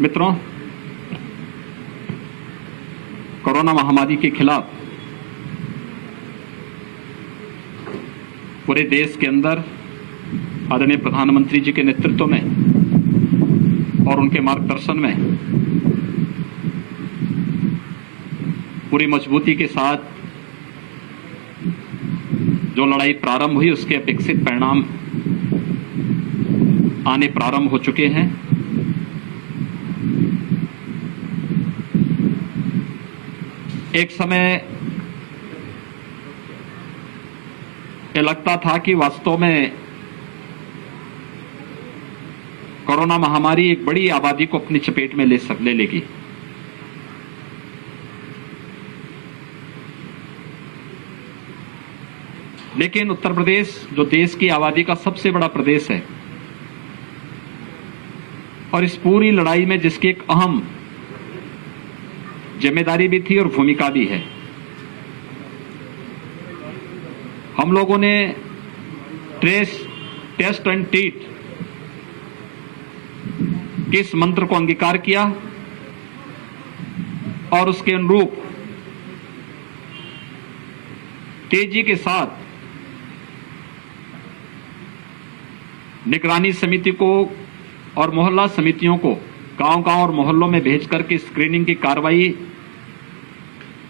मित्रों, कोरोना महामारी के खिलाफ पूरे देश के अंदर आदरणीय प्रधानमंत्री जी के नेतृत्व में और उनके मार्गदर्शन में पूरी मजबूती के साथ जो लड़ाई प्रारंभ हुई उसके अपेक्षित परिणाम आने प्रारंभ हो चुके हैं। एक समय ये लगता था कि वास्तव में कोरोना महामारी एक बड़ी आबादी को अपनी चपेट में ले लेगी। लेकिन उत्तर प्रदेश जो देश की आबादी का सबसे बड़ा प्रदेश है और इस पूरी लड़ाई में जिसकी एक अहम जिम्मेदारी भी थी और भूमिका भी है, हम लोगों ने ट्रेस, टेस्ट एंड ट्रीट के इस मंत्र को अंगीकार किया और उसके अनुरूप तेजी के साथ निगरानी समिति को और मोहल्ला समितियों को गांव-गांव और मोहल्लों में भेज करके स्क्रीनिंग की कार्रवाई,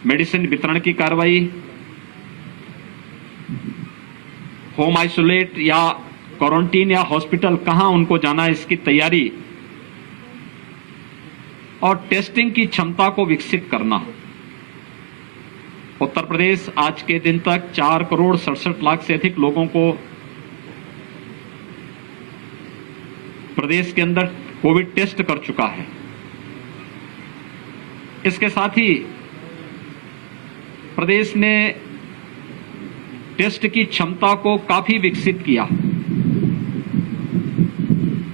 मेडिसिन वितरण की कार्रवाई, होम आइसोलेट या क्वारंटीन या हॉस्पिटल कहां उनको जाना है इसकी तैयारी और टेस्टिंग की क्षमता को विकसित करना। उत्तर प्रदेश आज के दिन तक 4,67,00,000 से अधिक लोगों को प्रदेश के अंदर कोविड टेस्ट कर चुका है। इसके साथ ही प्रदेश ने टेस्ट की क्षमता को काफी विकसित किया।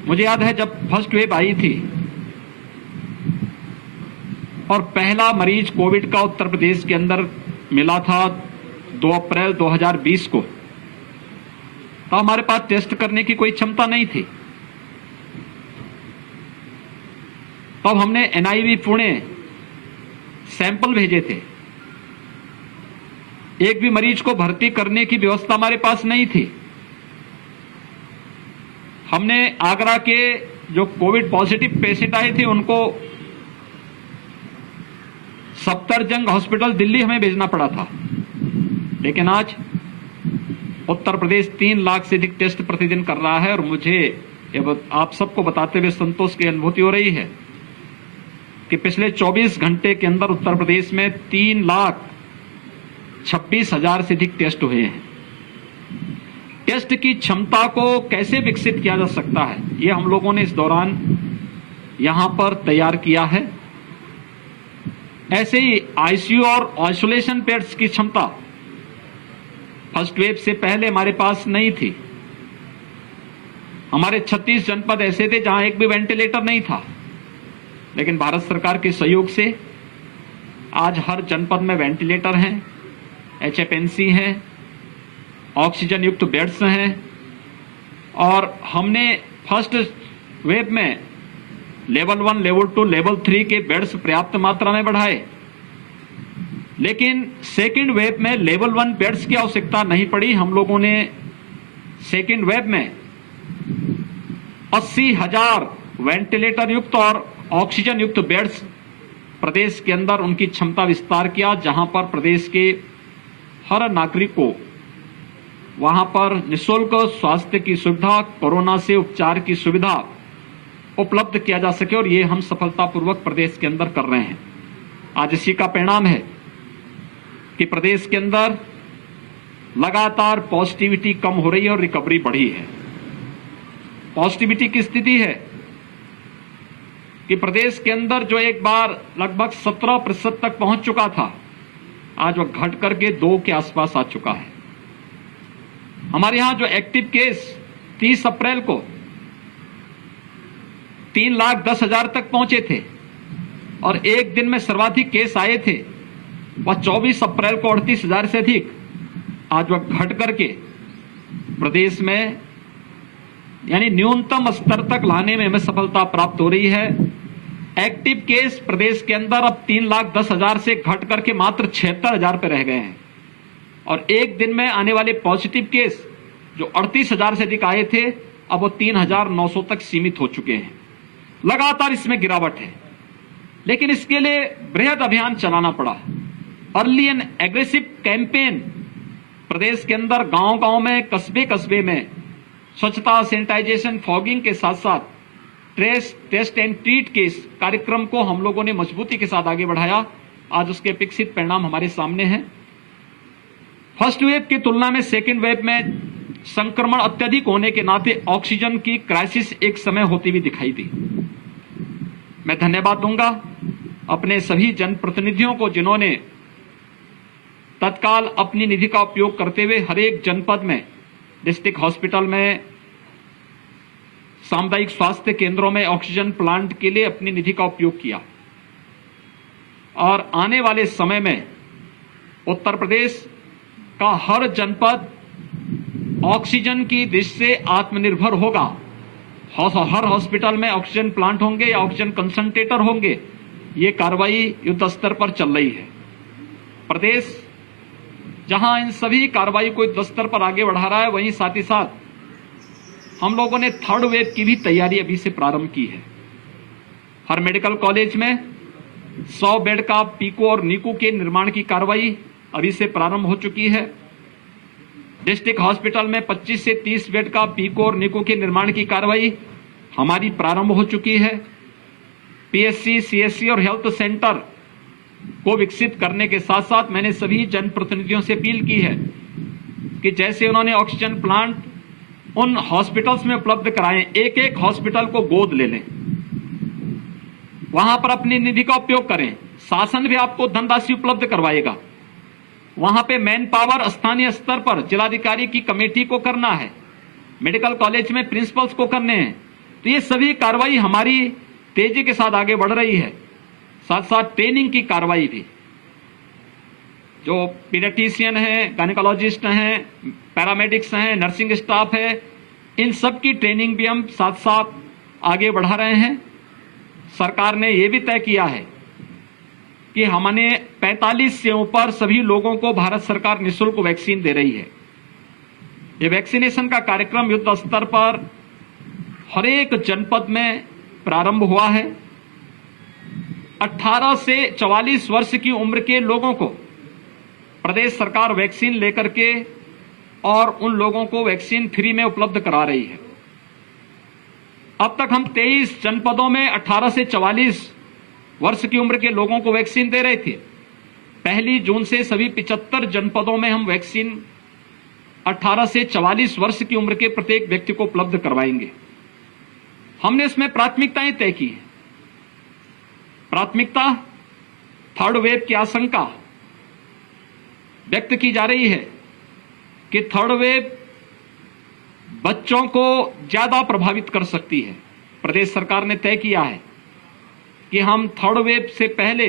मुझे याद है जब फर्स्ट वेव आई थी और पहला मरीज कोविड का उत्तर प्रदेश के अंदर मिला था 2 अप्रैल 2020 को, तो हमारे पास टेस्ट करने की कोई क्षमता नहीं थी। तब हमने एनआईवी पुणे सैंपल भेजे थे। एक भी मरीज को भर्ती करने की व्यवस्था हमारे पास नहीं थी। हमने आगरा के जो कोविड पॉजिटिव पेशेंट आए थे उनको सफदरजंग हॉस्पिटल दिल्ली हमें भेजना पड़ा था। लेकिन आज उत्तर प्रदेश 3 लाख से अधिक टेस्ट प्रतिदिन कर रहा है और मुझे आप सबको बताते हुए संतोष की अनुभूति हो रही है कि पिछले 24 घंटे के अंदर उत्तर प्रदेश में 3,26,000 से अधिक टेस्ट हुए हैं। टेस्ट की क्षमता को कैसे विकसित किया जा सकता है, ये हम लोगों ने इस दौरान यहां पर तैयार किया है। ऐसे ही आईसीयू और आइसोलेशन बेड्स की क्षमता फर्स्ट वेव से पहले हमारे पास नहीं थी। हमारे 36 जनपद ऐसे थे जहां एक भी वेंटिलेटर नहीं था, लेकिन भारत सरकार के सहयोग से आज हर जनपद में वेंटिलेटर हैं, एचएफएनसी हैं, ऑक्सीजन युक्त बेड्स हैं और हमने फर्स्ट वेव में लेवल 1, लेवल 2, लेवल 3 के बेड्स पर्याप्त मात्रा में बढ़ाए। लेकिन सेकेंड वेव में लेवल 1 बेड्स की आवश्यकता नहीं पड़ी। हम लोगों ने सेकेंड वेव में 80,000 वेंटिलेटर युक्त और ऑक्सीजन युक्त बेड्स प्रदेश के अंदर उनकी क्षमता विस्तार किया, जहां पर प्रदेश के हर नागरिक को वहां पर निःशुल्क स्वास्थ्य की सुविधा, कोरोना से उपचार की सुविधा उपलब्ध किया जा सके और ये हम सफलतापूर्वक प्रदेश के अंदर कर रहे हैं। आज इसी का परिणाम है कि प्रदेश के अंदर लगातार पॉजिटिविटी कम हो रही है और रिकवरी बढ़ी है। पॉजिटिविटी की स्थिति है कि प्रदेश के अंदर जो एक बार लगभग 17% तक पहुंच चुका था, आज वह घट करके 2 के आसपास आ चुका है। हमारे यहां जो एक्टिव केस 30 अप्रैल को 3,10,000 तक पहुंचे थे और एक दिन में सर्वाधिक केस आए थे वह 24 अप्रैल को 38,000 से अधिक, आज वह घट करके प्रदेश में यानी न्यूनतम स्तर तक लाने में हमें सफलता प्राप्त हो रही है। एक्टिव केस प्रदेश के अंदर अब 3,10,000 से घट करके मात्र 76,000 पे रह गए हैं और एक दिन में आने वाले पॉजिटिव केस जो 38,000 से अधिक आए थे अब वो 3,900 तक सीमित हो चुके हैं। लगातार इसमें गिरावट है, लेकिन इसके लिए बृहद अभियान चलाना पड़ा। अर्ली एंड एग्रेसिव कैंपेन प्रदेश के अंदर गांव-गांव में, कस्बे-कस्बे में स्वच्छता, सैनिटाइजेशन, फॉगिंग के साथ साथ टेस्ट एंड ट्रीट के इस कार्यक्रम को हम लोगों ने मजबूती के साथ आगे बढ़ाया। आज उसके अपेक्षित परिणाम हमारे सामने हैं। फर्स्ट वेव की तुलना में सेकेंड वेव में संक्रमण अत्यधिक होने के नाते ऑक्सीजन की क्राइसिस एक समय होती हुई दिखाई दी। मैं धन्यवाद दूंगा अपने सभी जनप्रतिनिधियों को जिन्होंने तत्काल अपनी निधि का उपयोग करते हुए हर एक जनपद में, डिस्ट्रिक्ट हॉस्पिटल में, सामुदायिक स्वास्थ्य केंद्रों में ऑक्सीजन प्लांट के लिए अपनी निधि का उपयोग किया और आने वाले समय में उत्तर प्रदेश का हर जनपद ऑक्सीजन की दृष्टि से आत्मनिर्भर होगा। हर हॉस्पिटल में ऑक्सीजन प्लांट होंगे या ऑक्सीजन कंसंट्रेटर होंगे। ये कार्रवाई युद्ध स्तर पर चल रही है। प्रदेश जहां इन सभी कार्रवाई को युद्ध स्तर पर आगे बढ़ा रहा है, वहीं साथ ही साथ हम लोगों ने थर्ड वेव की भी तैयारी अभी से प्रारंभ की है। हर मेडिकल कॉलेज में 100 बेड का पीको और नीको के निर्माण की कार्रवाई अभी से प्रारंभ हो चुकी है। डिस्ट्रिक्ट हॉस्पिटल में 25 से 30 बेड का पीको और नीको के निर्माण की कार्रवाई हमारी प्रारंभ हो चुकी है। पीएससी, सीएससी और हेल्थ सेंटर को विकसित करने के साथ साथ मैंने सभी जनप्रतिनिधियों से अपील की है कि जैसे उन्होंने ऑक्सीजन प्लांट उन हॉस्पिटल्स में उपलब्ध कराएं, एक एक हॉस्पिटल को गोद ले लें, वहां पर अपनी निधि का उपयोग करें। शासन भी आपको धनराशि उपलब्ध करवाएगा। वहां पे मैन पावर स्थानीय स्तर पर जिलाधिकारी की कमेटी को करना है, मेडिकल कॉलेज में प्रिंसिपल्स को करने हैं। तो ये सभी कार्रवाई हमारी तेजी के साथ आगे बढ़ रही है। साथ साथ ट्रेनिंग की कार्रवाई भी, जो पीडियाट्रिशियन हैं, गायनेकोलॉजिस्ट हैं, पैरामेडिक्स हैं, नर्सिंग स्टाफ है, इन सब की ट्रेनिंग भी हम साथ साथ आगे बढ़ा रहे हैं। सरकार ने यह भी तय किया है कि हमने 45 से ऊपर सभी लोगों को भारत सरकार निःशुल्क वैक्सीन दे रही है। ये वैक्सीनेशन का कार्यक्रम युद्ध स्तर पर हर एक जनपद में प्रारंभ हुआ है। 18 से 44 वर्ष की उम्र के लोगों को प्रदेश सरकार वैक्सीन लेकर के और उन लोगों को वैक्सीन फ्री में उपलब्ध करा रही है। अब तक हम 23 जनपदों में 18 से 44 वर्ष की उम्र के लोगों को वैक्सीन दे रहे थे। 1 जून से सभी 75 जनपदों में हम वैक्सीन 18 से 44 वर्ष की उम्र के प्रत्येक व्यक्ति को उपलब्ध करवाएंगे। हमने इसमें प्राथमिकताएं तय की है। प्राथमिकता थर्ड वेव की आशंका व्यक्त की जा रही है कि थर्ड वेव बच्चों को ज्यादा प्रभावित कर सकती है। प्रदेश सरकार ने तय किया है कि हम थर्ड वेव से पहले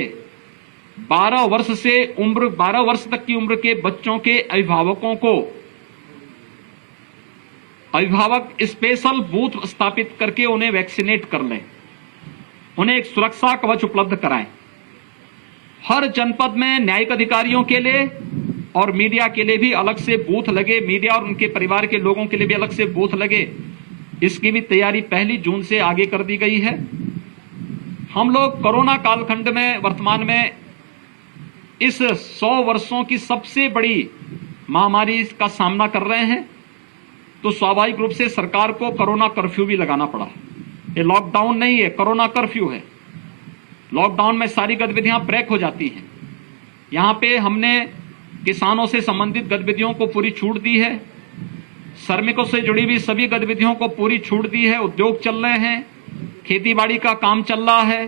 12 वर्ष तक की उम्र के बच्चों के अभिभावक स्पेशल बूथ स्थापित करके उन्हें वैक्सीनेट कर लें, उन्हें एक सुरक्षा कवच उपलब्ध कराएं। हर जनपद में न्यायिक अधिकारियों के लिए और मीडिया के लिए भी अलग से बूथ लगे, मीडिया और उनके परिवार के लोगों के लिए भी अलग से बूथ लगे। इसकी भी तैयारी 1 जून से आगे कर दी गई है। हम लोग कोरोना कालखंड में वर्तमान में इस 100 वर्षों की सबसे बड़ी महामारी का सामना कर रहे हैं, तो स्वाभाविक रूप से सरकार को कोरोना कर्फ्यू भी लगाना पड़ा। ये लॉकडाउन नहीं है, कोरोना कर्फ्यू है। लॉकडाउन में सारी गतिविधियां ब्रेक हो जाती हैं। यहां पे हमने किसानों से संबंधित गतिविधियों को पूरी छूट दी है, श्रमिकों से जुड़ी हुई सभी गतिविधियों को पूरी छूट दी है। उद्योग चल रहे हैं, खेतीबाड़ी का काम चल रहा है,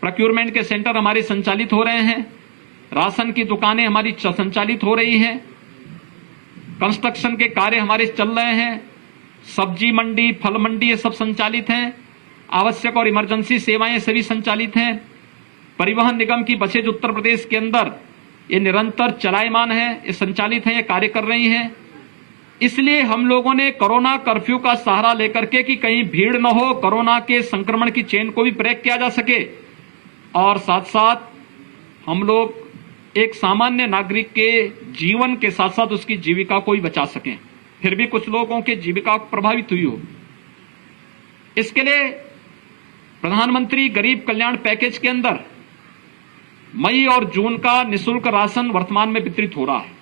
प्रोक्योरमेंट के सेंटर हमारे संचालित हो रहे हैं, राशन की दुकानें हमारी संचालित हो रही हैं, कंस्ट्रक्शन के कार्य हमारे चल रहे हैं, सब्जी मंडी, फल मंडी ये सब संचालित हैं, आवश्यक और इमरजेंसी सेवाएं सभी संचालित हैं। परिवहन निगम की बसेज उत्तर प्रदेश के अंदर ये निरंतर चलायमान है, ये संचालित हैं, ये कार्य कर रही हैं। इसलिए हम लोगों ने कोरोना कर्फ्यू का सहारा लेकर के कि कहीं भीड़ न हो, कोरोना के संक्रमण की चेन को भी ब्रेक किया जा सके और साथ साथ हम लोग एक सामान्य नागरिक के जीवन के साथ साथ उसकी जीविका को भी बचा सकें। फिर भी कुछ लोगों की जीविका प्रभावित हुई हो, इसके लिए प्रधानमंत्री गरीब कल्याण पैकेज के अंदर मई और जून का निःशुल्क राशन वर्तमान में वितरित हो रहा है।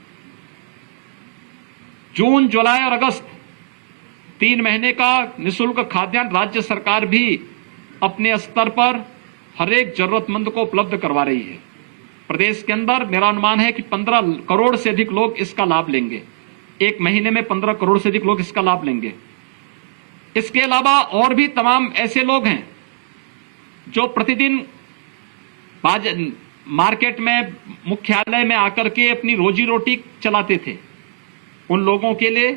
जून, जुलाई और अगस्त 3 महीने का निःशुल्क खाद्यान्न राज्य सरकार भी अपने स्तर पर हर एक जरूरतमंद को उपलब्ध करवा रही है। प्रदेश के अंदर मेरा अनुमान है कि 15 करोड़ से अधिक लोग इसका लाभ लेंगे। एक महीने में 15 करोड़ से अधिक लोग इसका लाभ लेंगे। इसके अलावा और भी तमाम ऐसे लोग हैं जो प्रतिदिन मार्केट में, मुख्यालय में आकर के अपनी रोजी रोटी चलाते थे। उन लोगों के लिए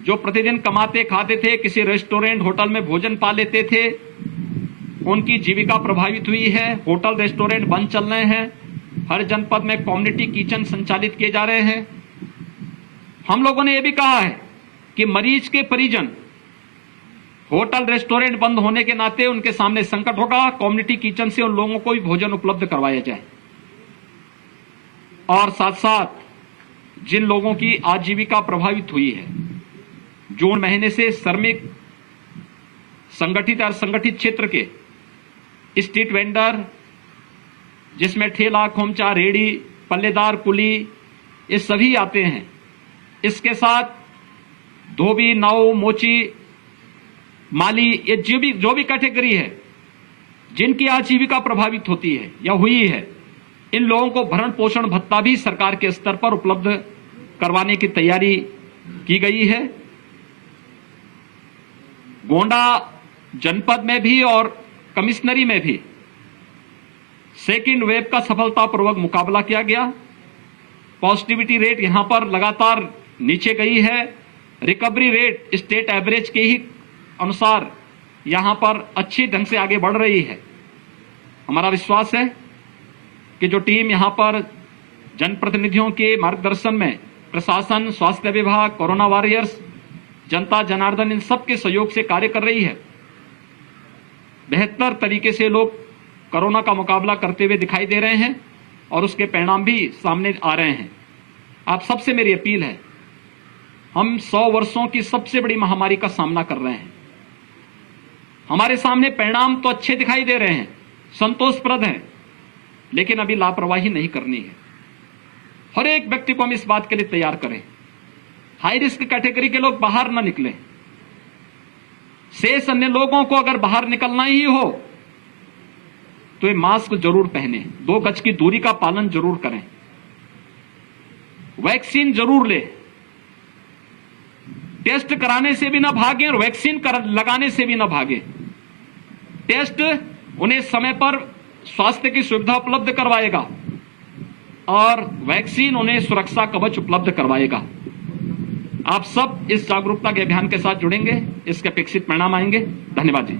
जो प्रतिदिन कमाते खाते थे, किसी रेस्टोरेंट होटल में भोजन पा लेते थे, उनकी जीविका प्रभावित हुई है। होटल रेस्टोरेंट बंद चल रहे हैं। हर जनपद में कम्युनिटी किचन संचालित किए जा रहे हैं। हम लोगों ने यह भी कहा है कि मरीज के परिजन होटल रेस्टोरेंट बंद होने के नाते उनके सामने संकट होगा, कम्युनिटी किचन से उन लोगों को भी भोजन उपलब्ध करवाया जाए। और साथ साथ जिन लोगों की आजीविका प्रभावित हुई है, जून महीने से श्रमिक, संगठित और संगठित क्षेत्र के स्ट्रीट वेंडर, जिसमें ठेला, खोमचा, रेड़ी, पल्लेदार, कुली, ये सभी आते हैं। इसके साथ धोबी, नाऊ, मोची, माली, ये जो भी कैटेगरी है जिनकी आजीविका प्रभावित होती है या हुई है, इन लोगों को भरण पोषण भत्ता भी सरकार के स्तर पर उपलब्ध करवाने की तैयारी की गई है। गोंडा जनपद में भी और कमिश्नरी में भी सेकेंड वेव का सफलतापूर्वक मुकाबला किया गया। पॉजिटिविटी रेट यहां पर लगातार नीचे गई है। रिकवरी रेट स्टेट एवरेज के ही अनुसार यहां पर अच्छी ढंग से आगे बढ़ रही है। हमारा विश्वास है कि जो टीम यहां पर जनप्रतिनिधियों के मार्गदर्शन में प्रशासन, स्वास्थ्य विभाग, कोरोना वॉरियर्स, जनता जनार्दन, इन सबके सहयोग से कार्य कर रही है। बेहतर तरीके से लोग कोरोना का मुकाबला करते हुए दिखाई दे रहे हैं और उसके परिणाम भी सामने आ रहे हैं। आप सबसे मेरी अपील है, हम 100 वर्षों की सबसे बड़ी महामारी का सामना कर रहे हैं। हमारे सामने परिणाम तो अच्छे दिखाई दे रहे हैं, संतोषप्रद हैं, लेकिन अभी लापरवाही नहीं करनी है। हर एक व्यक्ति को हम इस बात के लिए तैयार करें। हाई रिस्क कैटेगरी के लोग बाहर न निकलें। शेष अन्य लोगों को अगर बाहर निकलना ही हो तो ये मास्क जरूर पहने, 2 गज की दूरी का पालन जरूर करें, वैक्सीन जरूर ले, टेस्ट कराने से भी ना भागें और वैक्सीन लगाने से भी ना भागें। टेस्ट उन्हें समय पर स्वास्थ्य की सुविधा उपलब्ध करवाएगा और वैक्सीन उन्हें सुरक्षा कवच उपलब्ध करवाएगा। आप सब इस जागरूकता के अभियान के साथ जुड़ेंगे, इसके अपेक्षित परिणाम आएंगे। धन्यवाद जी।